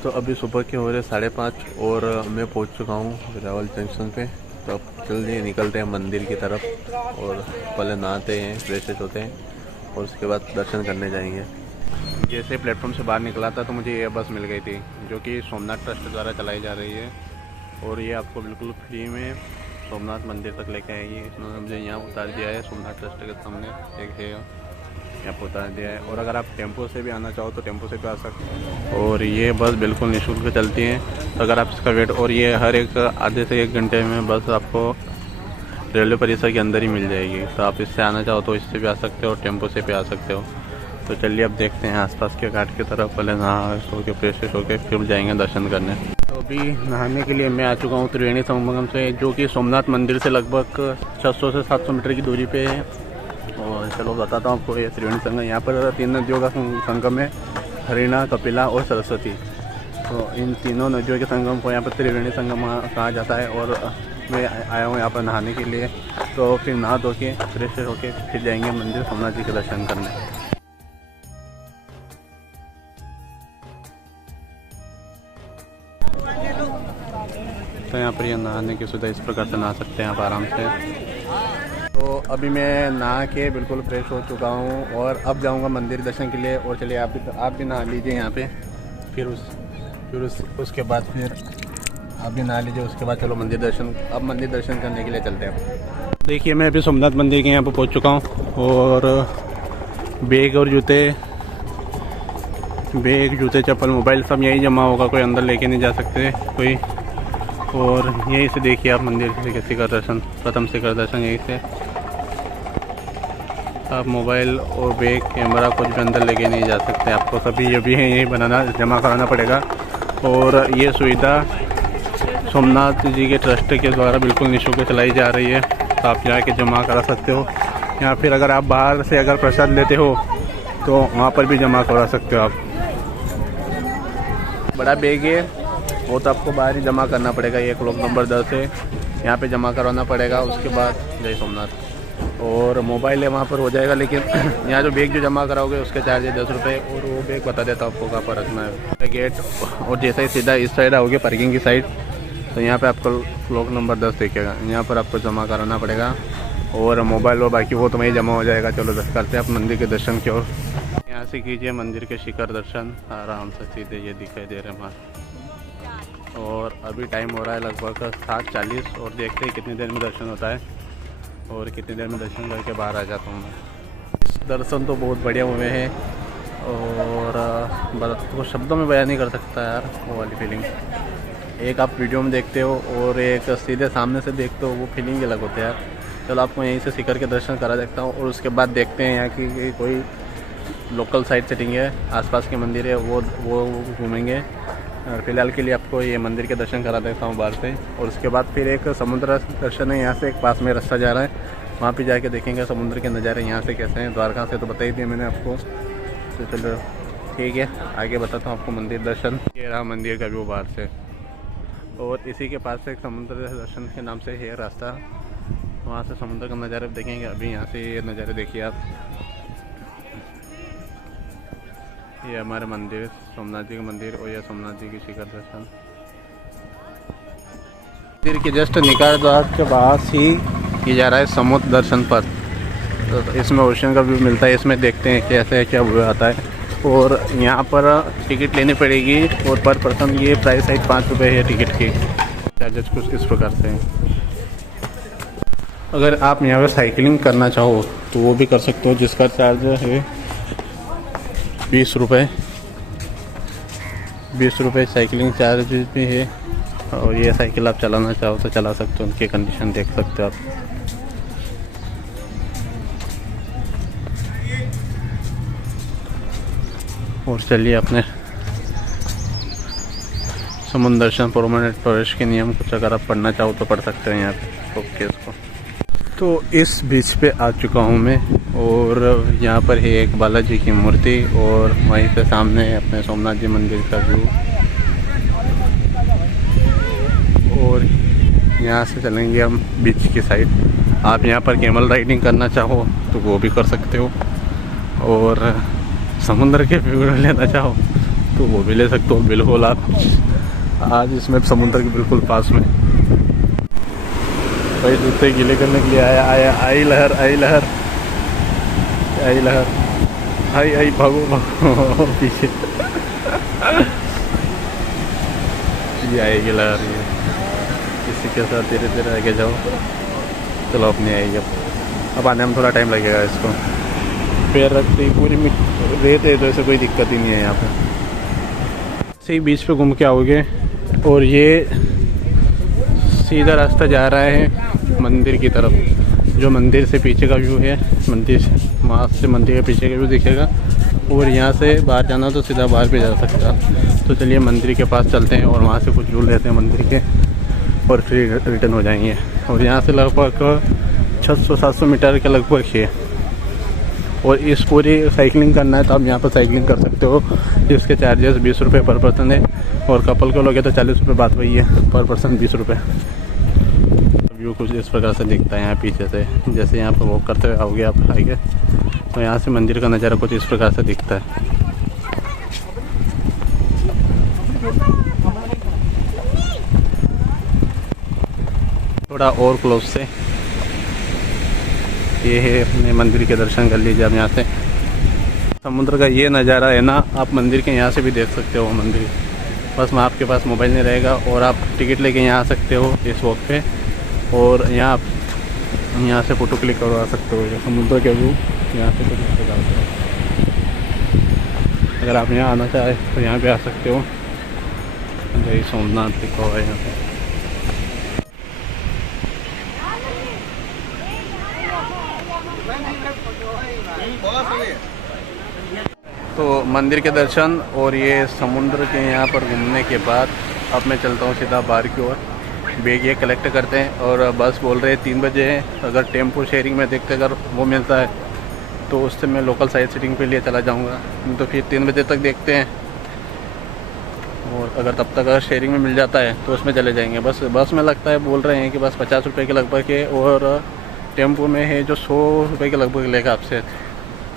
तो अभी सुबह के हो रहे 5:30 और मैं पहुंच चुका हूं वेरावल जंक्शन पे। तो अब जल्दी निकलते हैं मंदिर की तरफ और पहले नहाते हैं, फ्रेश होते हैं और उसके बाद दर्शन करने जाएंगे। जैसे प्लेटफॉर्म से बाहर निकला था तो मुझे ये बस मिल गई थी जो कि सोमनाथ ट्रस्ट द्वारा चलाई जा रही है और ये आपको बिल्कुल फ्री में सोमनाथ मंदिर तक लेके आएगी। इन्होंने मुझे यहाँ उतार दिया है, सोमनाथ ट्रस्ट के सामने एक है यहाँ पर उतार दिया है। और अगर आप टेम्पो से भी आना चाहो तो टेम्पो से भी आ सकते हैं। और ये बस बिल्कुल निःशुल्क चलती है, तो अगर आप इसका वेट, और ये हर एक आधे से 1 घंटे में बस आपको रेलवे परिसर के अंदर ही मिल जाएगी। तो आप इससे आना चाहो तो इससे भी आ सकते हो और टेम्पो से भी आ सकते हो। तो चलिए अब देखते हैं आसपास के घाट की तरफ। पहले नहा सो के फ्रेश होके फिर जाएंगे दर्शन करने। तो अभी नहाने के लिए मैं आ चुका हूँ त्रिवेणी संगम से, जो कि सोमनाथ मंदिर से लगभग 600 से 700 मीटर की दूरी पे है। और चलो बताता हूँ आपको, ये त्रिवेणी संगम, यहाँ पर 3 नदियों का संगम है, हरिणा, कपिला और सरस्वती। तो इन तीनों नदियों के संगम को यहाँ पर त्रिवेणी संगम कहा जाता है। और मैं आया हूँ यहाँ पर नहाने के लिए। तो फिर नहा धो के फ्रेश होके फिर जाएंगे मंदिर सोमनाथ जी के दर्शन करने। तो यहाँ पर ये नहाने की सुविधा, इस प्रकार से नहा सकते हैं आप आराम से। तो अभी मैं नहा के बिल्कुल फ्रेश हो चुका हूँ और अब जाऊँगा मंदिर दर्शन के लिए। और चलिए आप भी नहा लीजिए यहाँ पे, फिर उसके बाद फिर आप भी नहा लीजिए। उसके बाद चलो मंदिर दर्शन करने के लिए चलते हैं। देखिए मैं अभी सोमनाथ मंदिर के यहाँ पर पहुँच चुका हूँ और बैग और जूते चप्पल मोबाइल सब यहीं जमा होगा, कोई अंदर लेके नहीं जा सकते कोई। और यहीं से देखिए आप मंदिर के शिखर दर्शन, प्रथम शिखर दर्शन यहीं से। आप मोबाइल और बैग कैमरा कुछ भी अंदर लेके नहीं जा सकते, आपको सभी ये भी है यहीं जमा कराना पड़ेगा। और ये सुविधा सोमनाथ जी के ट्रस्ट के द्वारा बिल्कुल निःशुल्क चलाई जा रही है, तो आप जाके जमा करा सकते हो। या फिर अगर आप बाहर से अगर प्रसाद लेते हो तो वहाँ पर भी जमा करा सकते हो आप। बड़ा बैग है वो तो आपको बाहर ही जमा करना पड़ेगा, ये क्लॉक नंबर 10 है, यहाँ पे जमा करवाना पड़ेगा। उसके बाद जय सोमनाथ। और मोबाइल है वहाँ पर हो जाएगा, लेकिन यहाँ जो बैग जो जमा कराओगे उसके चार्ज है 10 रुपये। और वो बैग बता देता हूँ आपको कहाँ पर रखना है, गेट। और जैसे ही सीधा इस साइड आओगे पार्किंग की साइड, तो यहाँ पे आपको क्लॉक नंबर 10 दिखेगा, यहाँ पर आपको जमा कराना पड़ेगा। और मोबाइल और बाकी वो तो वहीं जमा हो जाएगा। चलो करते हैं आप मंदिर के दर्शन की ओर। यहाँ से कीजिए मंदिर के शिखर दर्शन आराम से, सीधे ये दिखाई दे रहे हैं। और अभी टाइम हो रहा है लगभग 7:40 और देखते हैं कितनी देर में दर्शन होता है और कितनी देर में दर्शन करके बाहर आ जाता हूँ मैं। दर्शन तो बहुत बढ़िया हुए हैं और तो शब्दों में बयान नहीं कर सकता यार वो वाली फीलिंग। एक आप वीडियो में देखते हो और एक सीधे सामने से देखते हो, वो फीलिंग अलग होती है यार। चलो आपको यहीं से शिखर के दर्शन करा देता हूँ और उसके बाद देखते हैं यहाँ की कोई लोकल साइट सेटिंग है, आसपास के मंदिर है वो घूमेंगे। फ़िलहाल के लिए आपको ये मंदिर के दर्शन करा देता हूँ बाहर से। और उसके बाद फिर एक समुद्र दर्शन है, यहाँ से एक पास में रास्ता जा रहा है, वहाँ पे जाके देखेंगे समुद्र के नज़ारे यहाँ से कैसे हैं। द्वारका से तो बता ही दिया मैंने आपको। तो चलो ठीक है, आगे बताता हूँ आपको मंदिर दर्शन। ये रहा मंदिर का व्यू बाहर से, और इसी के पास से एक समुद्र दर्शन के नाम से है रास्ता, वहाँ से समुद्र का नज़ारा देखेंगे। अभी यहाँ से ये नज़ारे देखिए आप, ये हमारे मंदिर सोमनाथ जी का मंदिर और ये सोमनाथ जी की शिखर दर्शन। मंदिर के जस्ट निकाल द्वार के बाहर ही किया जा रहा है समुद्र दर्शन पर। तो इसमें ओशन का व्यू मिलता है, इसमें देखते हैं कैसे क्या व्यू आता है। और यहाँ पर टिकट लेनी पड़ेगी और पर पर्सन ये प्राइस है 5 रुपये है टिकट की। चार्जेस कुछ इस प्रकार से हैं। अगर आप यहाँ पर साइकिलिंग करना चाहो तो वो भी कर सकते हो, जिसका चार्ज है 20 रुपये। 20 रुपये साइकिलिंग चार्ज भी है। और ये साइकिल आप चलाना चाहो तो चला सकते हो, उनकी कंडीशन देख सकते हो आप। और चलिए अपने समुद्र दर्शन परमानेंट प्रवेश के नियम कुछ अगर आप पढ़ना चाहो तो पढ़ सकते हैं यहाँ पे। ओके इसको तो इस बीच पे आ चुका हूँ मैं और यहाँ पर है एक बालाजी की मूर्ति और वहीं पे सामने है अपने सोमनाथ जी मंदिर का व्यू। और यहाँ से चलेंगे हम बीच की साइड। आप यहाँ पर कैमल राइडिंग करना चाहो तो वो भी कर सकते हो और समुद्र के व्यू लेना चाहो तो वो भी ले सकते हो। बिल्कुल आप आज इसमें समुद्र के बिल्कुल पास में। भाई जूते गीले करने के लिए आया आई लहर आई लहर आई लहर आई आई भागो भागो पीछे ये आएगी लहर। ये इसी के साथ धीरे धीरे आगे जाओ। चलो अपनी आएगी अब आने में थोड़ा टाइम लगेगा इसको। पैर रखते पूरी रेत है तो ऐसे कोई दिक्कत ही नहीं है यहाँ पे। सही बीच पे घूम के आओगे और ये सीधा रास्ता जा रहा है मंदिर की तरफ। जो मंदिर से पीछे का व्यू है, मंदिर वहाँ से मंदिर के पीछे का व्यू दिखेगा। और यहाँ से बाहर जाना तो सीधा बाहर भी जा सकता। तो चलिए मंदिर के पास चलते हैं और वहाँ से कुछ व्यू लेते हैं मंदिर के और फिर रिटर्न हो जाएंगे। और यहाँ से लगभग 600-700 मीटर के लगभग है। और इस पूरी साइकिलिंग करना है तो आप यहाँ पर साइकिलिंग कर सकते हो जिसके चार्जेस 20 रुपये पर पर्सन है। और कपल को लोगे तो 40 रुपये बात वही है, पर पर्सन 20 रुपये। व्यू कुछ इस प्रकार से दिखता है यहाँ पीछे से। जैसे यहाँ पर वॉक करते हुए आओगे आप आगे तो यहाँ से मंदिर का नज़ारा कुछ इस प्रकार से दिखता है। थोड़ा और क्लोज से ये है, अपने मंदिर के दर्शन कर लीजिए आप यहाँ से। समुद्र का ये नज़ारा है ना, आप मंदिर के यहाँ से भी देख सकते हो मंदिर। बस में आपके पास मोबाइल नहीं रहेगा और आप टिकट लेके यहाँ आ सकते हो इस वॉक पे। और यहाँ आप यहाँ से फ़ोटो क्लिक करवा सकते हो। ये समुद्र के व्यू यहाँ से कुछ इस प्रकार से। अगर आप यहाँ आना चाहें तो यहाँ पे आ सकते हो। जय सोमनाथ लिखा हुआ है यहाँ पे। तो मंदिर के दर्शन और ये समुद्र के यहाँ पर घूमने के बाद अब मैं चलता हूँ सीधा बाहर की ओर। बैग ये कलेक्ट करते हैं और बस बोल रहे हैं 3 बजे है। अगर टेम्पो शेयरिंग में देखते अगर वो मिलता है तो उससे मैं लोकल साइड सीटिंग पे लिए चला जाऊँगा। तो फिर 3 बजे तक देखते हैं। और अगर तब तक अगर शेयरिंग में मिल जाता है तो उसमें चले जाएंगे। बस में लगता है बोल रहे हैं कि बस 50 रुपये के लगभग है और टेम्पो में है जो 100 रुपये के लगभग लेगा आपसे।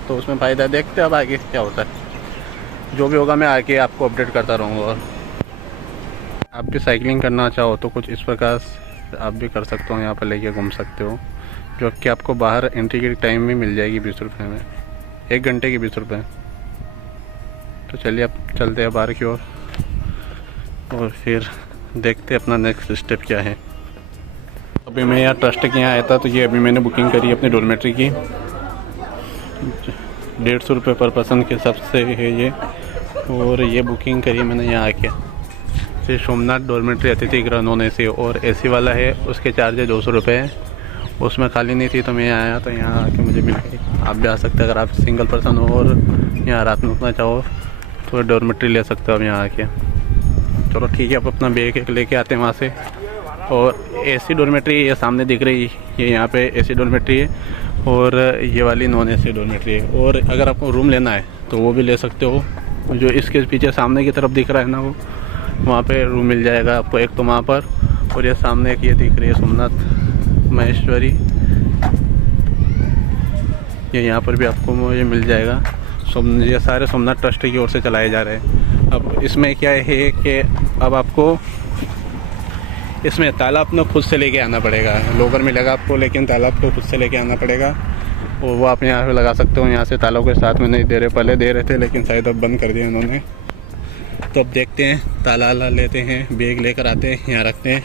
तो उसमें फ़ायदा देखते हैं अब आगे क्या होता है। जो भी होगा मैं आके आपको अपडेट करता रहूँगा। और आप भी साइकिलिंग करना चाहो तो कुछ इस प्रकार आप भी कर सकते हो। यहाँ पर लेके घूम सकते हो जो कि आपको बाहर एंट्री के टाइम में मिल जाएगी 20 रुपये में, 1 घंटे की 20 रुपये। तो चलिए अब चलते हैं बाहर की ओर और फिर देखते हैं अपना नेक्स्ट स्टेप क्या है। अभी मैं यहाँ ट्रस्ट के यहाँ आया था तो ये अभी मैंने बुकिंग करी अपनी डॉर्मेट्री की। 150 रुपये पर पर्सन के हिसाब से है ये। और ये बुकिंग करी मैंने यहाँ आके। फिर सोमनाथ डॉर्मेट्री अतिथि गृह नॉन AC और AC वाला है, उसके चार्जेस 200 रुपये हैं। उसमें खाली नहीं थी तो मैं यहाँ आया तो यहाँ आके मुझे मिल गई। आप भी आ सकते हैं अगर आप सिंगल पर्सन हो और यहाँ रात में रुकना चाहो तो डॉर्मेट्री ले सकते हो आप यहाँ आके। चलो ठीक है, अब अपना बैग लेके आते हैं वहाँ से। और AC डॉर्मेट्री ये सामने दिख रही ये यहाँ पे AC डॉर्मेट्री है और ये वाली नॉन AC डॉर्मेट्री है। और अगर आपको रूम लेना है तो वो भी ले सकते हो। जो इसके पीछे सामने की तरफ दिख रहा है ना वो वहाँ पे रूम मिल जाएगा आपको एक तो वहाँ पर। और ये सामने एक ये दिख रही है सोमनाथ महेश्वरी, ये यहाँ पर भी आपको ये मिल जाएगा। ये सारे सोमनाथ ट्रस्ट की ओर से चलाए जा रहे हैं। अब इसमें क्या है कि अब आपको इसमें ताला अपना खुद से लेके आना पड़ेगा। लोकर मिलेगा आपको लेकिन ताला आपको खुद से लेके आना पड़ेगा। और वो आप यहाँ पे लगा सकते हो। यहाँ से तालों के साथ में नहीं दे रहे, पहले दे रहे थे लेकिन शायद अब बंद कर दिया उन्होंने। तो अब देखते हैं, ताला लेते हैं, बैग लेकर आते हैं, यहाँ रखते हैं,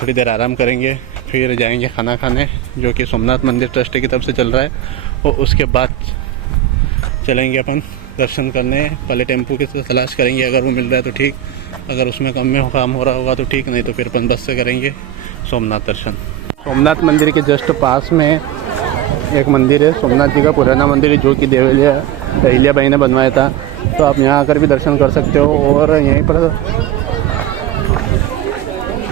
थोड़ी देर आराम करेंगे, फिर जाएंगे खाना खाने जो कि सोमनाथ मंदिर ट्रस्ट की तरफ से चल रहा है। और उसके बाद चलेंगे अपन दर्शन करने। पहले टेम्पो की तलाश करेंगे, अगर वो मिल रहा है तो ठीक, अगर उसमें कम में काम हो रहा होगा तो ठीक, नहीं तो फिर अपन बस से करेंगे सोमनाथ दर्शन। सोमनाथ मंदिर के जस्ट पास में एक मंदिर है, सोमनाथ जी का पुराना मंदिर है जो कि अहिल्या बाई ने बनवाया था। तो आप यहाँ आकर भी दर्शन कर सकते हो। और यहीं पर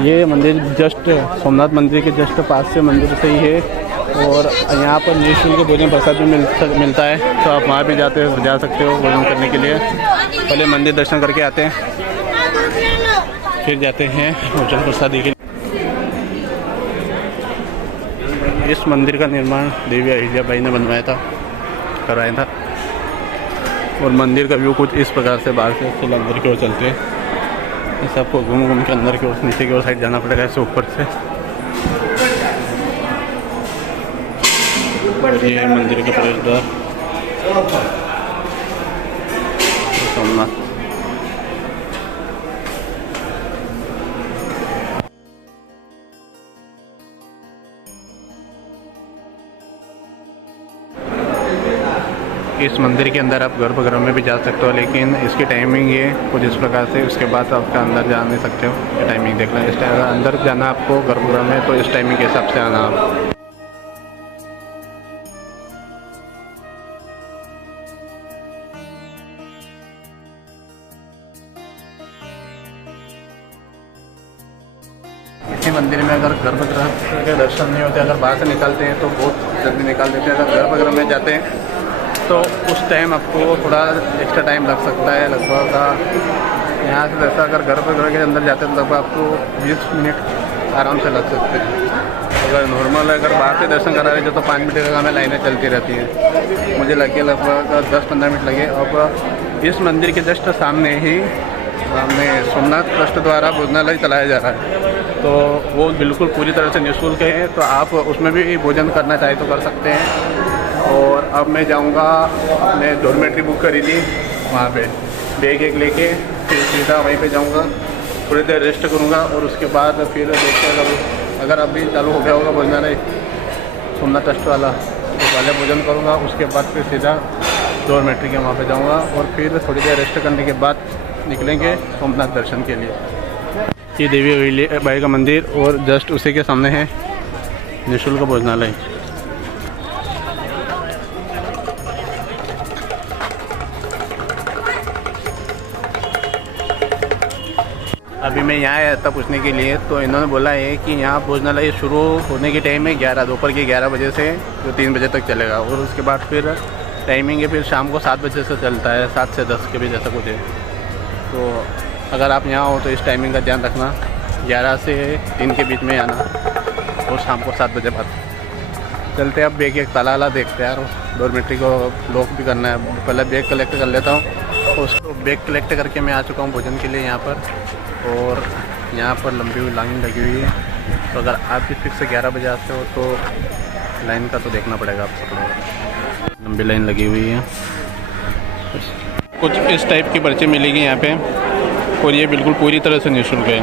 ये मंदिर जस्ट सोमनाथ मंदिर के जस्ट पास से मंदिर से ही है और यहाँ पर निःशुल्क भोजन प्रसाद भी मिलता है, तो आप वहाँ भी जा सकते हो भोजन करने के लिए। पहले मंदिर दर्शन करके आते हैं, फिर जाते हैं भोजन प्रसादी के लिए। इस मंदिर का निर्माण देवी अहिल्याबाई ने कराया था और मंदिर का व्यू कुछ इस प्रकार से बाहर से अंदर की ओर चलते हैं। इस सबको घूम के अंदर की ओर नीचे की ओर साइड जाना पड़ेगा ऐसे ऊपर से। और ये मंदिर के प्रवेश द्वार सोमनाथ। इस मंदिर के अंदर आप गर्भगृह में भी जा सकते हो, लेकिन इसकी टाइमिंग ये कुछ इस प्रकार से, उसके बाद आप अंदर जा नहीं सकते हो। ये टाइमिंग देख लें, इस टाइम अंदर जाना आपको गर्भगृह में, तो इस टाइमिंग के हिसाब से आना आप। इसी मंदिर में अगर गर्भगृह के दर्शन नहीं होते, अगर बाहर से निकलते हैं तो बहुत जल्दी निकाल देते हैं। अगर गर्भगृह में जाते हैं तो उस टाइम आपको थोड़ा एक्स्ट्रा टाइम लग सकता है, लगभग यहाँ से जैसा अगर गर्भगृह के अंदर जाते हैं तो लगभग आपको 20 मिनट आराम से लग सकते हैं। अगर नॉर्मल अगर बाहर से दर्शन करा रहे तो 5 मिनट का हमें लाइनें चलती रहती हैं। मुझे लगे लगभग 10-15 मिनट लगे। अब इस मंदिर के जस्ट सामने ही सोमनाथ ट्रस्ट द्वारा भोजनालय चलाया जा रहा है, तो वो बिल्कुल पूरी तरह से निःशुल्क है, तो आप उसमें भी भोजन करना चाहे तो कर सकते हैं। और अब मैं जाऊंगा, अपने डॉर्मेट्री बुक करी थी वहाँ पे, बैग एक लेके फिर सीधा वहीं पे जाऊंगा, थोड़ी देर रेस्ट करूंगा और उसके बाद फिर देखते हैं अगर अभी चालू हो गया होगा भोजनालय सोमनाथ ट्रस्ट वाला, तो पहले भोजन करूँगा, उसके बाद फिर सीधा डॉर्मेट्री के वहाँ पे जाऊँगा और फिर थोड़ी देर रेस्ट करने के बाद निकलेंगे सोमनाथ दर्शन के लिए। ये देवी अहिल्याबाई का मंदिर और जस्ट उसी के सामने है निःशुल्क भोजनालय। अभी मैं यहाँ आया था पूछने के लिए, तो इन्होंने बोला है कि यहाँ भोजनालय शुरू होने की टाइम है दोपहर के 11 बजे से जो 3 बजे तक चलेगा, और उसके बाद फिर टाइमिंग है फिर शाम को 7 बजे से चलता है, 7 से 10 के बीच ऐसा कुछ है। तो अगर आप यहाँ हो तो इस टाइमिंग का ध्यान रखना, 11 से 3 के बीच में आना और शाम को 7 बजे बाद चलते हैं। अब बैग एक ताला वाला देखते हैं यार, डॉर्मेट्री को लॉक भी करना है, पहले बैग कलेक्ट कर लेता हूँ। उसको बैग कलेक्ट करके मैं आ चुका हूँ भोजन के लिए यहाँ पर, और यहाँ पर लंबी हुई लाइन लगी हुई है। तो अगर आप भी फिक्स 11 बजे आते हो तो लाइन का तो देखना पड़ेगा आपको, लंबी लाइन लगी हुई है। कुछ इस टाइप की पर्ची मिलेगी यहाँ पे, और ये बिल्कुल पूरी तरह से निःशुल्क है।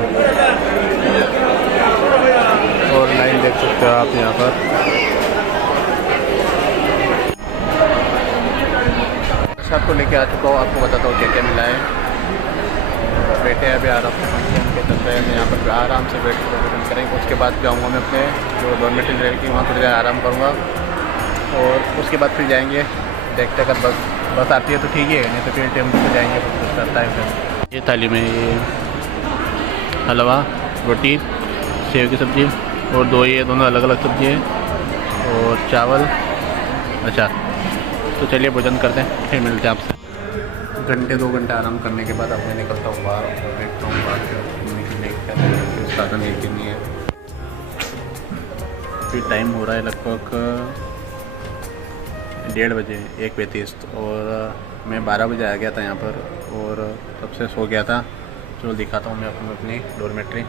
और लाइन देख सकते हो आप यहाँ पर। सबको लेके आ चुका हूँ, आपको बताता हूँ क्या क्या मिला है। बैठे हैं अभी आराम से फंक्शन के चल रहे हैं, यहाँ पर आराम से बैठ कर भोजन करेंगे। उसके बाद जाऊँगा मैं अपने जो डॉर्मेट्री रहेगी वहाँ थोड़ी देर आराम करूँगा, और उसके बाद फिर जाएंगे। देखते अगर बस आती है तो ठीक है, नहीं तो फिर टेम्पो से जाएंगे, कुछ करता है फिर। ये थाली में ये हलवा, रोटी, सेव की सब्ज़ी और दो, ये दोनों अलग अलग सब्ज़ी है, और चावल, अचार। तो चलिए भोजन करते हैं, फिर मिलते हैं आपसे। 1-2 घंटे आराम करने के बाद अब मैं निकलता हूँ बाहर और देखता हूँ बाहर के साधन है कि नहीं है। फिर टाइम हो रहा है लगभग 1:30 बजे, 1:35, और मैं 12 बजे आ गया था यहाँ पर, और तब से सो गया था। चलो दिखाता हूँ मैं आपको अपनी डॉर्मेट्री।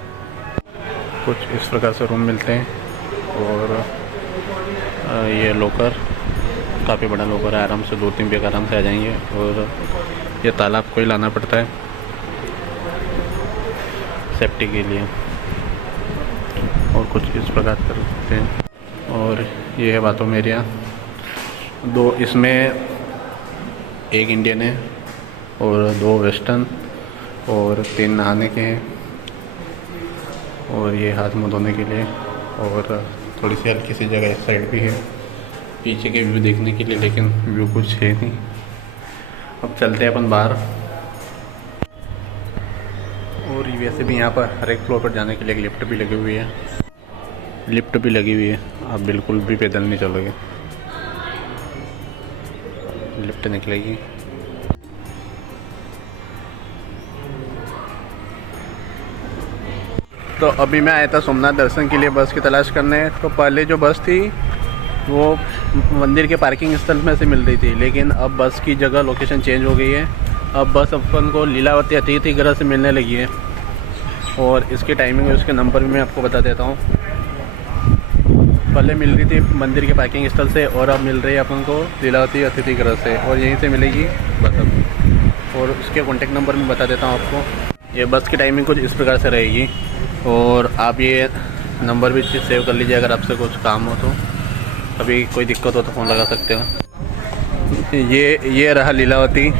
कुछ इस प्रकार से रूम मिलते हैं, और ये लॉकर काफ़ी बड़ा लॉकर है, आराम से 2-3 बैग आराम से आ जाएंगे। और ये तालाब को ही लाना पड़ता है सेफ्टी के लिए, और कुछ इस प्रकार कर सकते हैं। और ये है बाथरूम एरिया, 2 इसमें, एक इंडियन है और 2 वेस्टर्न, और 3 नहाने के हैं, और ये हाथ मुँह धोने के लिए, और थोड़ी सी हल्की सी जगह इस साइड भी है पीछे के व्यू देखने के लिए, लेकिन व्यू कुछ है नहीं। अब चलते हैं अपन बाहर। और वैसे भी यहाँ पर हर एक फ्लोर पर जाने के लिए एक लिफ्ट भी लगी हुई है, आप बिल्कुल भी पैदल नहीं चलोगे, लिफ्ट निकलेगी। तो अभी मैं आया था सोमनाथ दर्शन के लिए बस की तलाश करने। तो पहले जो बस थी वो मंदिर के पार्किंग स्थल में से मिल रही थी, लेकिन अब बस की जगह लोकेशन चेंज हो गई है। अब बस अपन को लीलावती अतिथि गृह से मिलने लगी है, और इसकी टाइमिंग और उसके नंबर भी मैं आपको बता देता हूँ। पहले मिल रही थी मंदिर के पार्किंग स्थल से, और अब मिल रही है अपन को लीलावती अतिथि गृह से, और यहीं से मिलेगी बस अब। और उसके कॉन्टेक्ट नंबर मैं बता देता हूँ आपको। ये बस की टाइमिंग कुछ इस प्रकार से रहेगी, और आप ये नंबर भी सेव कर लीजिए, अगर आपसे कुछ काम हो तो, कभी कोई दिक्कत हो तो फ़ोन लगा सकते हो। ये रहा लीलावती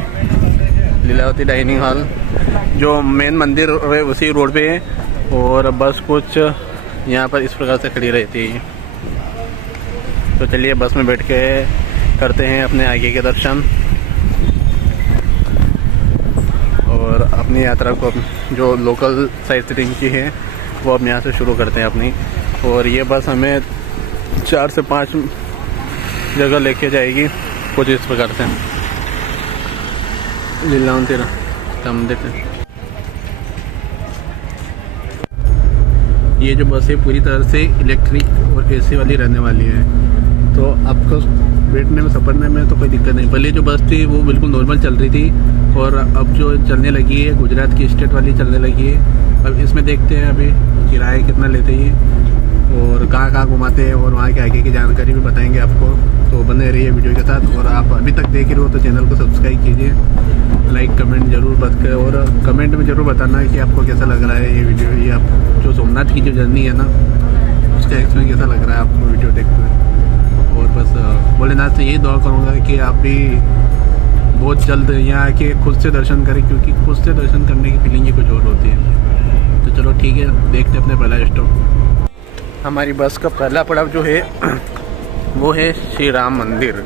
डाइनिंग हॉल, जो मेन मंदिर है उसी रोड पे है, और बस कुछ यहाँ पर इस प्रकार से खड़ी रहती है। तो चलिए बस में बैठ के करते हैं अपने आगे के दर्शन, और अपनी यात्रा को जो लोकल साइट सीइंग की है वो अब यहाँ से शुरू करते हैं अपनी। और ये बस हमें 4 से 5 जगह लेके जाएगी कुछ इस प्रकार से। लीलावती मंदिर से ये जो बस है पूरी तरह से इलेक्ट्रिक और एसी वाली रहने वाली है, तो आपको बैठने में सफरने में तो कोई दिक्कत नहीं। पहले जो बस थी वो बिल्कुल नॉर्मल चल रही थी, और अब जो चलने लगी है गुजरात की स्टेट वाली चलने लगी है। अब इसमें देखते हैं अभी किराया कितना लेते हैं और कहाँ घुमाते हैं, और वहाँ के आगे की जानकारी भी बताएंगे आपको। तो बने रहिए वीडियो के साथ, और आप अभी तक देख रहे हो तो चैनल को सब्सक्राइब कीजिए, लाइक कमेंट जरूर कर, और कमेंट में ज़रूर बताना कि आपको कैसा लग रहा है ये वीडियो। ये आप जो सोमनाथ की जो जर्नी है ना, उसका एक्सपीरियंस कैसा लग रहा है आपको वीडियो देखते हुए। और बस भोलेनाथ से यही दुआ करूँगा कि आप भी बहुत जल्द यहाँ आके खुद से दर्शन करें, क्योंकि खुद से दर्शन करने की फीलिंग ही कुछ और होती है। तो चलो ठीक है, देखते हैं अपने पहला स्टॉप। हमारी बस का पहला पड़ाव जो है वो है श्री राम मंदिर,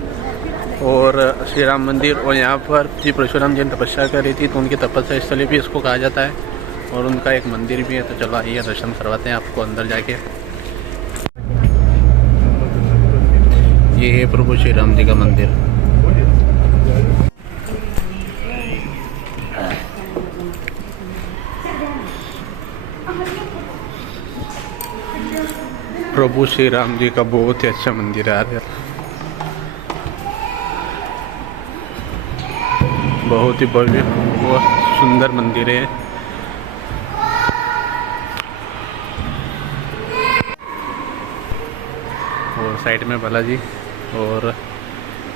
और श्री राम मंदिर, और यहाँ पर श्री परशुराम जी ने तपस्या करी थी, तो उनकी तपस्या स्थली भी इसको कहा जाता है, और उनका एक मंदिर भी है। तो चलो आइए दर्शन करवाते हैं आपको अंदर जाके। ये है प्रभु श्री राम जी का मंदिर। प्रभु श्री राम जी का बहुत ही अच्छा मंदिर है यार, बहुत ही भव्य और सुंदर मंदिर है। और साइड में बालाजी, और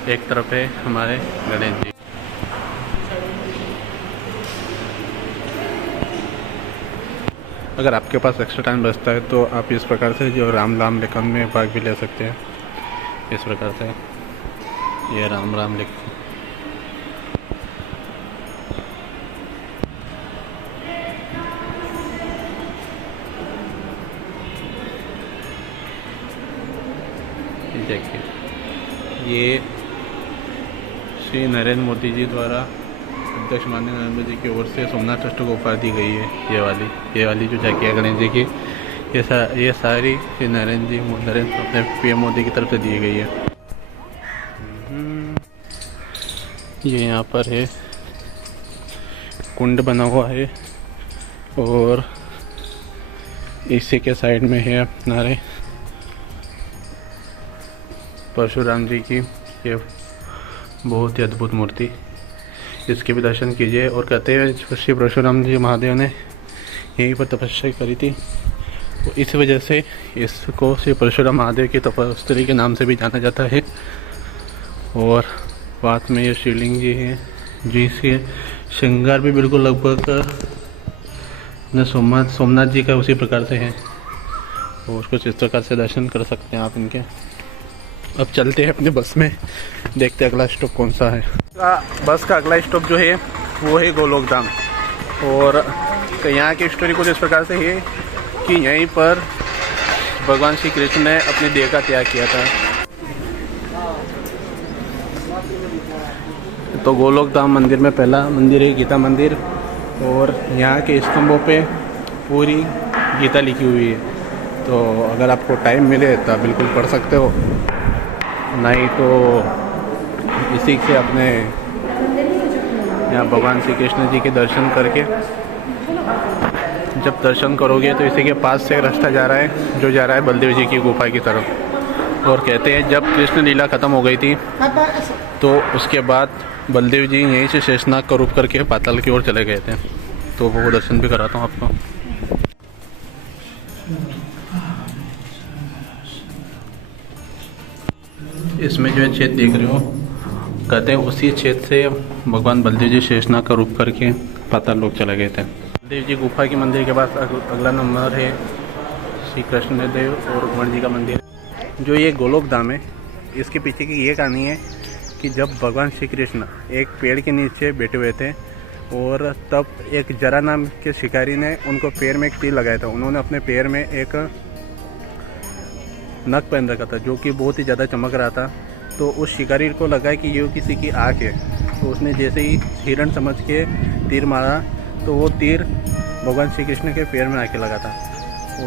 एक तरफ है हमारे गणेश जी। अगर आपके पास एक्स्ट्रा टाइम बचता है तो आप इस प्रकार से जो राम लेखन में भाग भी ले सकते हैं। इस प्रकार से ये राम लेखन, देखिए ये श्री नरेंद्र मोदी जी द्वारा अध्यक्ष माननीय नरेंद्र मोदी जी की ओर से सोमनाथ ट्रस्ट को उपहार दी गई है। ये वाली जो झांकी है गणेश जी की, ये सारी श्री नरेंद्र अपने पीएम मोदी की तरफ से दी गई है। ये यहाँ पर है कुंड बना हुआ है, और इसी के साइड में है हमारे परशुराम जी की ये बहुत ही अद्भुत मूर्ति। इसके भी दर्शन कीजिए। और कहते हैं श्री परशुराम जी महादेव ने यहीं पर तपस्या करी थी, तो इस वजह से इसको श्री परशुराम महादेव की तपस्थली के नाम से भी जाना जाता है। और पास में ये शिवलिंग जी हैं, जिसके श्रृंगार भी बिल्कुल लगभग अपने सोमनाथ जी का उसी प्रकार से है, और कुछ इस प्रकार से दर्शन कर सकते हैं आप इनके। अब चलते हैं अपने बस में, देखते हैं अगला स्टॉप कौन सा है। बस का अगला स्टॉप जो है वो है गोलोक धाम। और यहाँ की स्टोरी कुछ इस प्रकार से है कि यहीं पर भगवान श्री कृष्ण ने अपनी देह का त्याग किया था। तो गोलोक धाम मंदिर में पहला मंदिर है गीता मंदिर, और यहाँ के स्तंभों पे पूरी गीता लिखी हुई है। तो अगर आपको टाइम मिले तो आप बिल्कुल पढ़ सकते हो, नहीं तो इसी से अपने यहाँ भगवान श्री कृष्ण जी के दर्शन करके, जब दर्शन करोगे तो इसी के पास से रास्ता जा रहा है जो जा रहा है बलदेव जी की गुफा की तरफ। और कहते हैं जब कृष्ण लीला ख़त्म हो गई थी तो उसके बाद बलदेव जी यहीं से शेषनाग का रूप करके पाताल की ओर चले गए थे। तो वो दर्शन भी कराता हूँ आपको। इसमें जो छेद देख रहे हो, कहते हैं उसी छेद से भगवान बलदेव जी शेषनाग का रूप करके पाताल लोक चले गए थे। बलदेव जी गुफा के मंदिर के बाद अगला नंबर है श्री कृष्ण देव और रुक्मणी जी का मंदिर। जो ये गोलोक धाम है, इसके पीछे की ये कहानी है कि जब भगवान श्री कृष्ण एक पेड़ के नीचे बैठे हुए थे और तब एक जरा नाम के शिकारी ने उनको पैर में एक तीर लगाया था। उन्होंने अपने पैर में एक नग पहन रखा था जो कि बहुत ही ज़्यादा चमक रहा था। तो उस शिकारी को लगा कि ये किसी की आँख है, तो उसने जैसे ही हिरण समझ के तीर मारा तो वो तीर भगवान श्री कृष्ण के पैर में आके लगा था।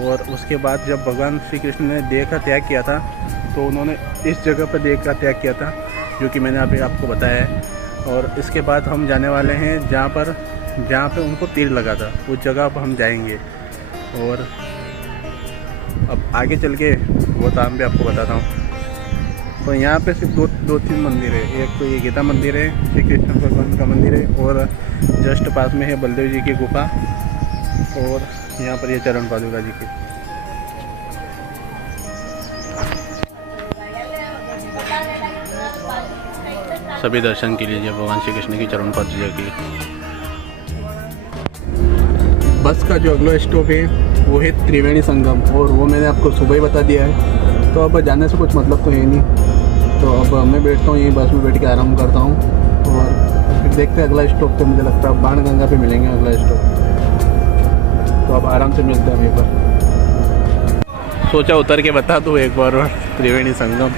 और उसके बाद जब भगवान श्री कृष्ण ने देह का त्याग किया था तो उन्होंने इस जगह पर देह का त्याग किया था जो कि मैंने अभी आपको बताया है। और इसके बाद हम जाने वाले हैं जहाँ पे उनको तीर लगा था, उस जगह पर हम जाएंगे। और अब आगे चल के वो धाम भी आपको बताता हूँ। तो यहाँ पे सिर्फ दो तीन मंदिर है। एक तो ये गीता मंदिर है, श्री कृष्ण भगवान का मंदिर है, और जस्ट पास में है बलदेव जी की गुफा, और यहाँ पर ये चरण पादुका जी की। सभी दर्शन के लिए भगवान श्री कृष्ण की चरण पादुका की। बस का जो अगला स्टॉप है वो है त्रिवेणी संगम, और वो मैंने आपको सुबह ही बता दिया है। तो अब जाने से कुछ मतलब तो है नहीं, तो अब मैं बैठता हूँ यही बस में बैठ के आराम करता हूँ। और फिर देखते हैं अगला स्टॉप पे, मुझे लगता है बाणगंगा पे मिलेंगे अगला स्टॉप। तो अब आराम से मिलते हैं वहीं पर। सोचा उतर के बता दूँ एक बार और त्रिवेणी संगम।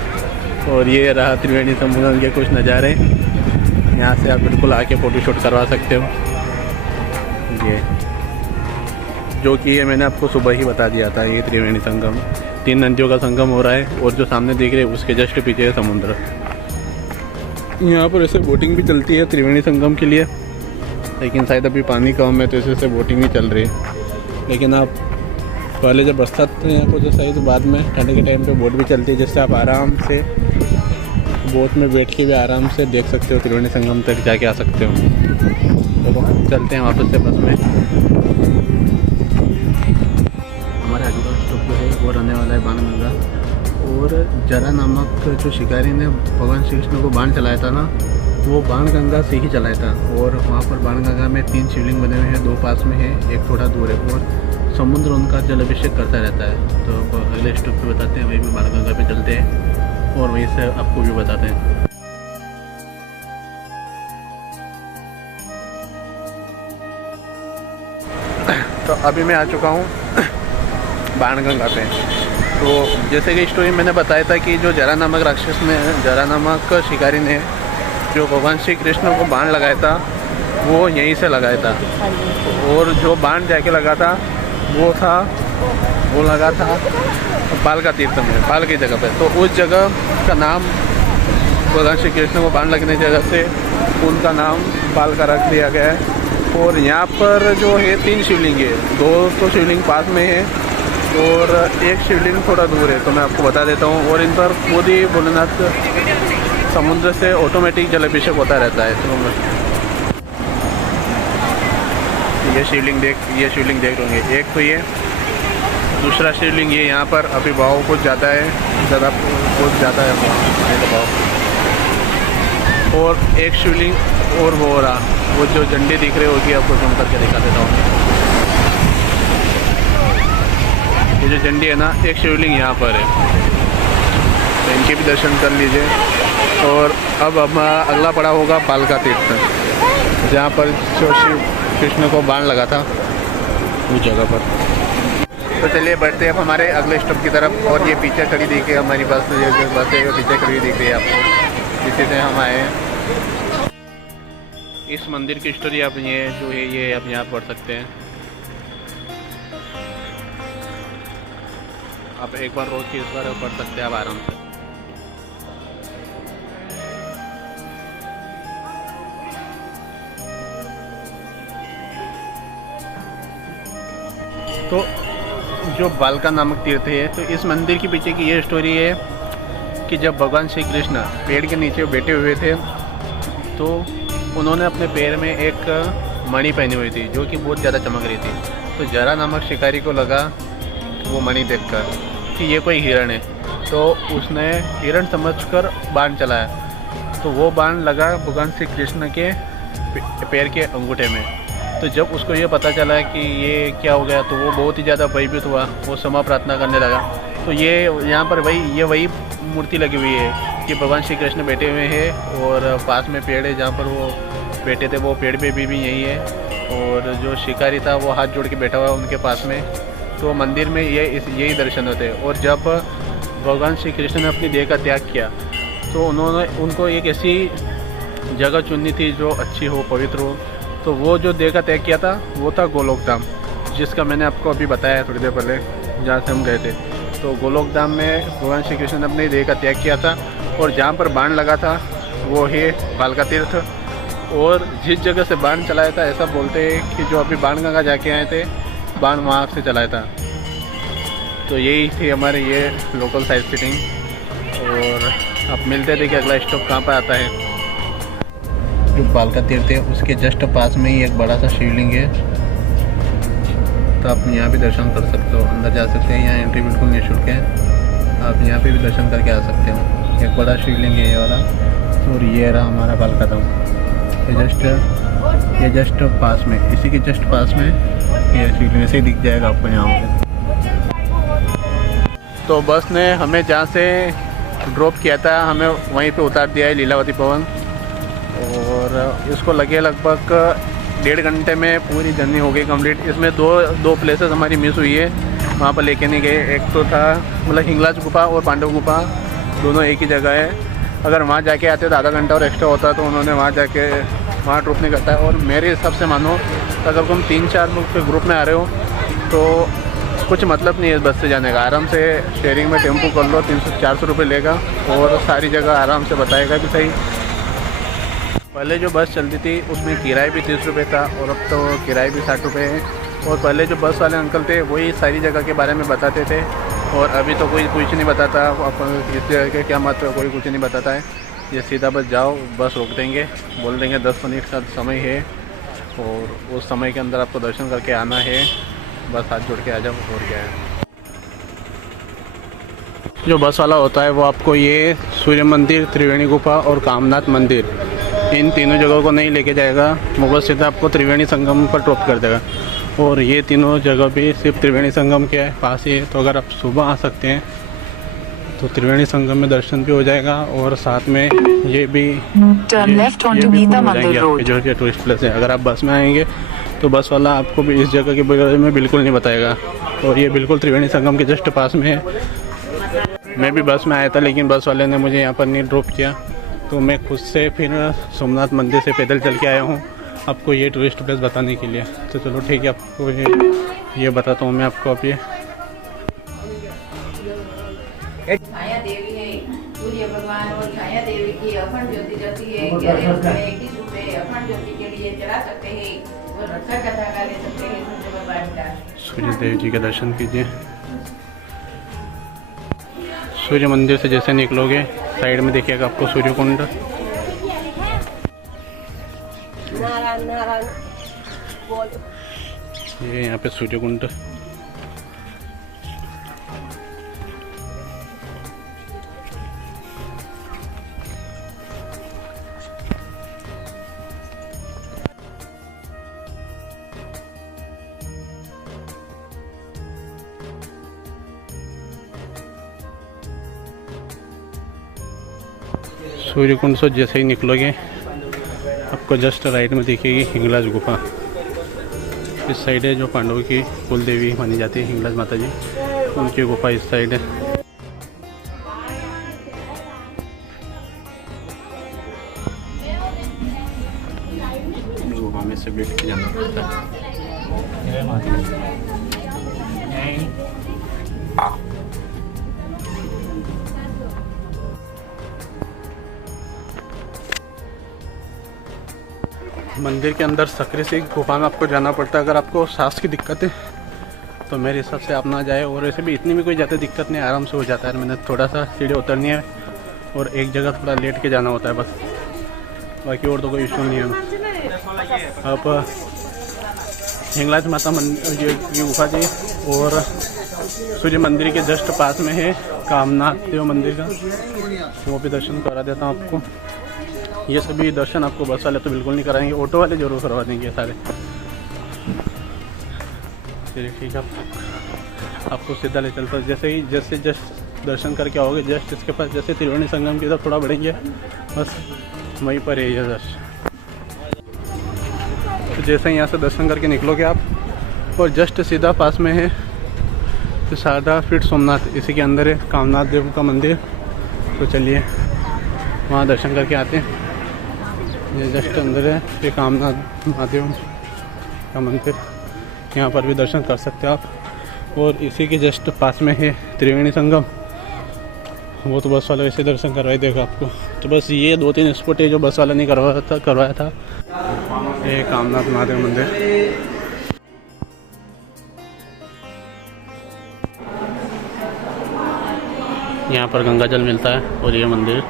और ये रहा त्रिवेणी संगम के कुछ नज़ारे, यहाँ से आप बिल्कुल आके फ़ोटोशूट करवा सकते हो। ये जो कि ये मैंने आपको सुबह ही बता दिया था, ये त्रिवेणी संगम 3 नदियों का संगम हो रहा है। और जो सामने दिख रहे हैं उसके जस्ट पीछे है समुद्र। यहाँ पर ऐसे बोटिंग भी चलती है त्रिवेणी संगम के लिए, लेकिन शायद अभी पानी कम है तो ऐसे बोटिंग नहीं चल रही है। लेकिन आप पहले जब बरसात यहाँ पर तो शायद बाद में ठंड के टाइम पे बोट भी चलती है, जिससे आप आराम से बोट में बैठ के भी आराम से देख सकते हो, त्रिवेणी संगम तक जाके आ सकते हो। तो चलते हैं वापस से बस में। हमारे अगला स्टॉप जो है वो रहने वाला है बाणगंगा। और जरा नामक जो शिकारी ने भगवान श्री कृष्ण को बाण चलाया था ना, वो बाणगंगा से ही चलाया था। और वहाँ पर बाणगंगा में 3 शिवलिंग बने हुए हैं, 2 पास में है, एक थोड़ा दूर है, और समुद्र उनका जल अभिषेक करता रहता है। तो अब अगले स्टॉप पे बताते हैं, वहीं भी बाणगंगा पे चलते हैं और वहीं से आपको भी बताते हैं। तो अभी मैं आ चुका हूँ बाणगंगा पे। तो जैसे कि स्टोरी मैंने बताया था कि जो जरा नामक राक्षस ने, जरा नामक शिकारी ने जो भगवान श्री कृष्ण को बाण लगाया था वो यहीं से लगाया था। और जो बाण जाके लगा था वो लगा था पालका तीर्थ में, पाल की जगह पे। तो उस जगह का नाम भगवान श्री कृष्ण को बाण लगने की जगह से उनका नाम पालका रख दिया गया है। और यहाँ पर जो है 3 शिवलिंग है, 2 तो शिवलिंग पास में है और एक शिवलिंग थोड़ा दूर है, तो मैं आपको बता देता हूँ। और इन पर खुद ही भोलेनाथ समुद्र से ऑटोमेटिक जल अभिषेक होता रहता है। तो ये शिवलिंग देख होंगे, एक तो ये, दूसरा शिवलिंग ये यहाँ पर अभी भाव कुछ ज़्यादा है, कुछ ज़्यादा है भाव। और एक शिवलिंग और वो हो रहा, वो जो झंडे दिख रहे होगी आपको जूम करके दिखा देता हूँ। ये जो झंडी है ना, एक शिवलिंग यहाँ पर है, तो इनके भी दर्शन कर लीजिए। और अब अगला पड़ा होगा पालका तीर्थ, जहाँ पर जो शिव कृष्ण को बाण लगा था उस जगह पर। तो चलिए बढ़ते हैं अब हमारे अगले स्टॉप की तरफ। और ये पीछे खड़ी दिख रही है हमारी बस, ये जो बस है वो पीछे खड़ी दिख रही है आपको, जिससे से हम आए हैं। इस मंदिर की स्टोरी आप ये जो है ये आप यहाँ पढ़ सकते हैं। आप एक बार रोज की इस बार पढ़ सकते हैं आप आराम से। तो जो बालका नामक तीर्थ है, तो इस मंदिर के पीछे की ये स्टोरी है कि जब भगवान श्री कृष्ण पेड़ के नीचे बैठे हुए थे तो उन्होंने अपने पैर में एक मणि पहनी हुई थी जो कि बहुत ज़्यादा चमक रही थी। तो जरा नामक शिकारी को लगा वो मणि देखकर कि ये कोई हिरण है, तो उसने हिरण समझकर बाण चलाया। तो वो बाण लगा भगवान श्री कृष्ण के पैर के अंगूठे में। तो जब उसको ये पता चला कि ये क्या हो गया तो वो बहुत ही ज़्यादा भयभीत हुआ, वो क्षमा प्रार्थना करने लगा। तो ये यहाँ पर वही मूर्ति लगी हुई है कि भगवान श्री कृष्ण बैठे हुए हैं और पास में पेड़ है जहाँ पर वो बैठे थे, वो पेड़ पे भी यही है। और जो शिकारी था वो हाथ जोड़ के बैठा हुआ उनके पास में। तो मंदिर में यही दर्शन होते हैं। और जब भगवान श्री कृष्ण ने अपनी देह का त्याग किया तो उनको एक ऐसी जगह चुननी थी जो अच्छी हो, पवित्र हो। तो वो जो देह का त्याग किया था वो था गोलोक धाम, जिसका मैंने आपको अभी बताया थोड़ी देर पहले, जहाँ से हम गए थे। तो गोलोक धाम में भगवान श्री कृष्ण ने अपनी देह का त्याग किया था और जहाँ पर बाण लगा था वो है बालका तीर्थ। और जिस जगह से बाण चलाया था, ऐसा बोलते हैं कि जो अभी बाण गंगा जाके आए थे, बाण वहाँ से चलाया था। तो यही थी हमारे ये लोकल साइट सीटिंग। और अब मिलते थे कि अगला स्टॉप कहाँ पर आता है। जो बालका तीर्थ है उसके जस्ट पास में ही एक बड़ा सा शिवलिंग है, तो आप यहाँ भी दर्शन कर सकते हो, अंदर जा सकते हैं। यहाँ एंट्री बिल्कुल निःशुल्क है, आप यहाँ पे भी दर्शन करके आ सकते हो। एक बड़ा शिवलिंग है ये वाला। और ये रहा हमारा बालका धाम, ये जस्ट पास में, इसी के जस्ट पास में ये शिवलिंग ऐसे ही दिख जाएगा आपको यहाँ पे। तो बस ने हमें जहाँ से ड्रॉप किया था हमें वहीं पे उतार दिया है लीलावती भवन। और इसको लगे लगभग 1.5 घंटे में पूरी जर्नी हो गई कंप्लीट। इसमें दो प्लेसेस हमारी मिस हुई है, वहाँ पर लेके नहीं गए। एक तो था मतलब हिंगलाज गुफा और पांडव गुफा, दोनों एक ही जगह है। अगर वहाँ जाके आते तो आधा घंटा और एक्स्ट्रा होता, तो उन्होंने वहाँ ड्रॉप नहीं करता है। और मेरे हिसाब से मानो अगर तुम 3-4 लोग के ग्रुप में आ रहे हो तो कुछ मतलब नहीं है बस से जाने का। आराम से शेयरिंग में टेम्पो कर लो, 300-400 रुपये लेगा और सारी जगह आराम से बताएगा भी सही। पहले जो बस चलती थी उसमें किराया भी 30 रुपये था और अब तो किराया भी 60 रुपये है। और पहले जो बस वाले अंकल थे वही सारी जगह के बारे में बताते थे, और अभी तो कोई कुछ नहीं बताता। इस जगह के क्या महत्व है कोई कुछ नहीं बताता है। ये सीधा बस जाओ, बस रोक देंगे, बोल देंगे 10 मिनट का समय है और उस समय के अंदर आपको दर्शन करके आना है, बस हाथ जोड़ के आ जाओ। और क्या है, जो बस वाला होता है वो आपको ये सूर्य मंदिर, त्रिवेणी गुफा और कामनाथ मंदिर, इन तीनों जगहों को नहीं लेके जाएगा, वो सीधा आपको त्रिवेणी संगम पर ड्रॉप कर देगा। और ये तीनों जगह भी सिर्फ त्रिवेणी संगम के पास ही है। तो अगर आप सुबह आ सकते हैं तो त्रिवेणी संगम में दर्शन भी हो जाएगा और साथ में ये भी जो टूरिस्ट प्लेस है। अगर आप बस में आएंगे तो बस वाला आपको भी इस जगह के बारे में बिल्कुल नहीं बताएगा। और ये बिल्कुल त्रिवेणी संगम के जस्ट पास में है। मैं भी बस में आया था लेकिन बस वाले ने मुझे यहाँ पर नहीं ड्रॉप किया, तो मैं खुद से फिर सोमनाथ मंदिर से पैदल चल के आया हूँ आपको ये टूरिस्ट प्लेस बताने के लिए। तो चलो ठीक है, आपको ये बताता हूँ मैं आपको। अब ये छाया देवी है, सूर्य भगवान और छाया देवी की अखंड ज्योति जलती है। 21 रुपये अखंड ज्योति के लिए चढ़ा सकते हैं और रक्षा का धागा ले सकते हैं सूर्य भगवान का। सूर्य देव जी का दर्शन कीजिए। सूर्य मंदिर से जैसे निकलोगे साइड में देखिएगा आपको सूर्य कुंड। ये यहाँ पे सूर्य कुंड। सूर्य कुंड से जैसे ही निकलोगे आपको जस्ट राइट में दिखेगी हिंगलाज गुफा। इस साइड है जो पांडवों की कुल देवी मानी जाती है हिंगलाज माता जी, उनकी गुफा इस साइड है। गुफा में से बैठ के जाना पड़ता है। मंदिर के अंदर सकरी से गुफा में आपको जाना पड़ता है। अगर आपको सांस की दिक्कत है तो मेरे हिसाब से आप ना जाए, और वैसे भी इतनी भी कोई ज़्यादा दिक्कत नहीं, आराम से हो जाता है। मैंने थोड़ा सा सीढ़ी उतरनी है और एक जगह थोड़ा लेट के जाना होता है बस, बाकी और तो कोई इशू नहीं है। आप हिंगलाज माता मंदिर ये गुफा थी, और सूर्य मंदिर के जस्ट पास में है कामनाथ देव मंदिर का, वो भी दर्शन करा देता हूँ आपको। ये सभी दर्शन आपको बस वाले तो बिल्कुल नहीं कराएंगे, ऑटो वाले जरूर करवा देंगे सारे। चलिए ठीक है, आपको सीधा ले चलता हूँ। जैसे जस्ट दर्शन करके आओगे, जस्ट इसके पास जैसे त्रिवेणी संगम की तरफ थोड़ा बढ़ेंगे, बस वहीं पर है ये दर्शन। तो जैसे ही यहाँ से दर्शन करके निकलोगे आप, और जस्ट सीधा पास में है तो शारदा फीट सोमनाथ, इसी के अंदर है कामनाथ देव का मंदिर। तो चलिए वहाँ दर्शन करके आते हैं। ये जस्ट अंदर है ये कामनाथ महादेव का मंदिर, यहाँ पर भी दर्शन कर सकते हो आप। और इसी के जस्ट पास में है त्रिवेणी संगम, वो तो बस वाला वैसे दर्शन करवाई देगा आपको। तो बस ये 2-3 स्पॉट है जो बस वाला नहीं करवाया था। ये कामनाथ महादेव मंदिर, यहाँ पर गंगा जल मिलता है, और ये मंदिर।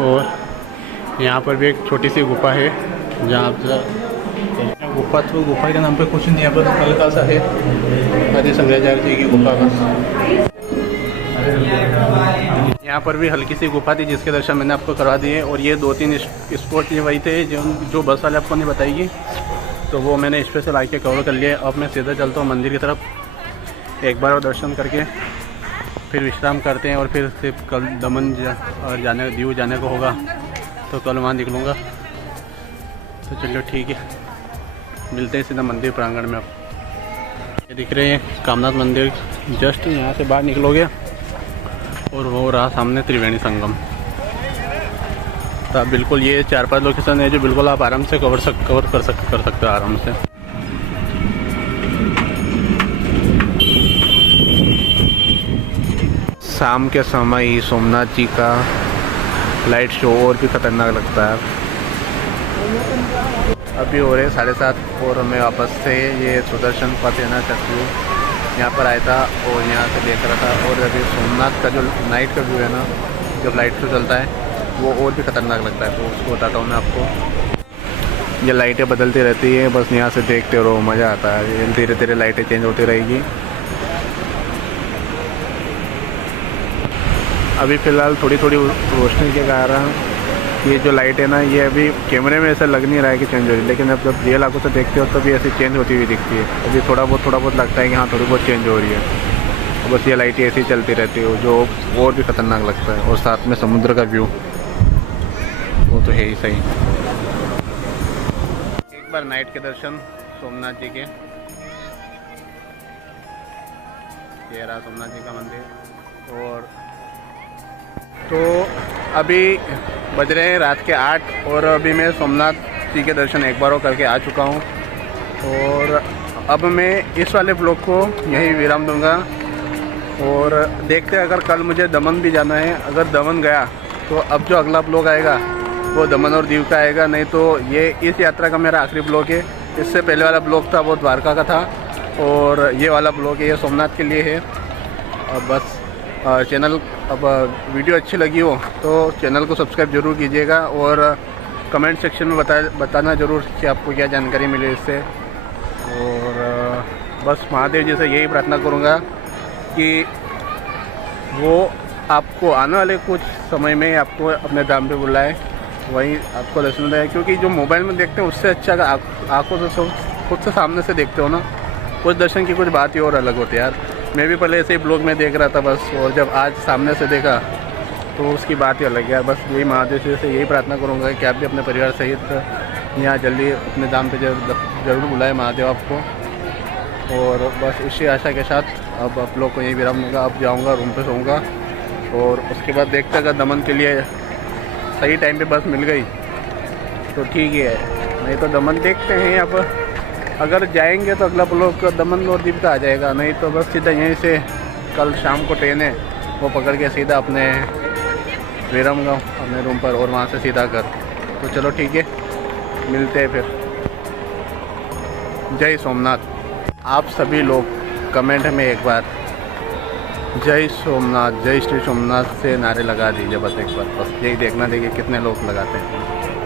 और यहाँ पर भी एक छोटी सी गुफा है, जहाँ आप गुफा के नाम पे कुछ नहीं है, बस हल्का सा है आदि शंकराचार्य जी की गुफा बस। यहाँ पर भी हल्की सी गुफा थी जिसके दर्शन मैंने आपको करवा दिए। और ये 2-3 स्पॉट ये वही थे जो बस वाले आपको नहीं बताएगी, तो वो मैंने स्पेशल आके कवर कर लिया। अब मैं सीधा चलता हूँ मंदिर की तरफ, एक बार और दर्शन करके फिर विश्राम करते हैं। और फिर सिर्फ कल दमन और दीव जाने को होगा, तो कल वहाँ निकलूँगा। तो चलो ठीक है, मिलते हैं सीधा मंदिर प्रांगण में। आप ये दिख रहे हैं कामनाथ मंदिर, जस्ट यहाँ से बाहर निकलोगे और वो रहा सामने त्रिवेणी संगम। तो आप बिल्कुल ये 4-5 लोकेशन है जो बिल्कुल आप आराम से कवर कर सकते हो आराम से। शाम के समय ही सोमनाथ जी का लाइट शो और भी खतरनाक लगता है। अभी हो रहे 7:30 और मैं वापस से ये सुदर्शन पथ है ना चक्रू, यहाँ पर आया था और यहाँ से देख रहा था। और अभी सोमनाथ का जो नाइट का व्यू है ना, जब लाइट शो चलता है वो और भी खतरनाक लगता है। तो उसको बताता हूँ मैं आपको। ये लाइटें बदलती रहती है, बस यहाँ से देखते रहो, मज़ा आता है। धीरे धीरे लाइटें चेंज होती रहेगी। अभी फ़िलहाल थोड़ी रोशनी के कारण ये जो लाइट है ना, ये अभी कैमरे में ऐसा लग नहीं रहा है कि चेंज हो रही है, लेकिन अब जब रियल आंखों से देखते हो तब ये ऐसी चेंज होती हुई दिखती है। अभी थोड़ा बहुत लगता है कि हाँ थोड़ी बहुत चेंज हो रही है। बस ये लाइटें ऐसी चलती रहती है, जो और भी ख़तरनाक लगता है। और साथ में समुद्र का व्यू, वो तो है ही सही। एक बार नाइट के दर्शन सोमनाथ जी के, ये रहा सोमनाथ जी का मंदिर। और तो अभी बज रहे हैं रात के 8 और अभी मैं सोमनाथ जी के दर्शन एक बार और करके आ चुका हूँ। और अब मैं इस वाले ब्लॉग को यहीं विराम दूंगा। और देखते हैं, अगर कल मुझे दमन भी जाना है, अगर दमन गया तो अब जो अगला ब्लॉग आएगा वो दमन और दीव का आएगा। नहीं तो ये इस यात्रा का मेरा आखिरी ब्लॉग है। इससे पहले वाला ब्लॉग था वो द्वारका का था, और ये वाला ब्लॉग है ये सोमनाथ के लिए है। और बस चैनल, अब वीडियो अच्छी लगी हो तो चैनल को सब्सक्राइब जरूर कीजिएगा, और कमेंट सेक्शन में बताना ज़रूर कि आपको क्या जानकारी मिली इससे। और बस महादेव जी से यही प्रार्थना करूँगा कि वो आपको आने वाले कुछ समय में आपको अपने धाम पे बुलाए, वहीं आपको दर्शन दें। क्योंकि जो मोबाइल में देखते हैं उससे अच्छा आँखों से खुद से सामने से देखते हो ना, कुछ दर्शन की कुछ बात ही और अलग होती है यार। मैं भी पहले ऐसे ही ब्लॉग में देख रहा था बस, और जब आज सामने से देखा तो उसकी बात ही अलग है यार। बस यही महादेव से यही प्रार्थना करूँगा कि आप भी अपने परिवार सहित यहाँ जल्दी अपने धाम पे जरूर बुलाए महादेव आपको। और बस इसी आशा के साथ अब आप लोग को यही विराम दूँगा। अब जाऊँगा रूम पे सोऊंगा, और उसके बाद देखते अगर दमन के लिए सही टाइम पे बस मिल गई तो ठीक है, नहीं तो दमन देखते हैं। अब अगर जाएंगे तो अगला ब्लॉग दमन और दीप का आ जाएगा, नहीं तो बस सीधा यहीं से कल शाम को ट्रेन है वो पकड़ के सीधा अपने विरम गाँव अपने रूम पर, और वहाँ से सीधा घर। तो चलो ठीक है, मिलते हैं फिर। जय सोमनाथ। आप सभी लोग कमेंट में एक बार जय सोमनाथ, जय श्री सोमनाथ से नारे लगा दीजिए बस एक बार, बस यही देखना देखिए कितने लोग लगाते हैं।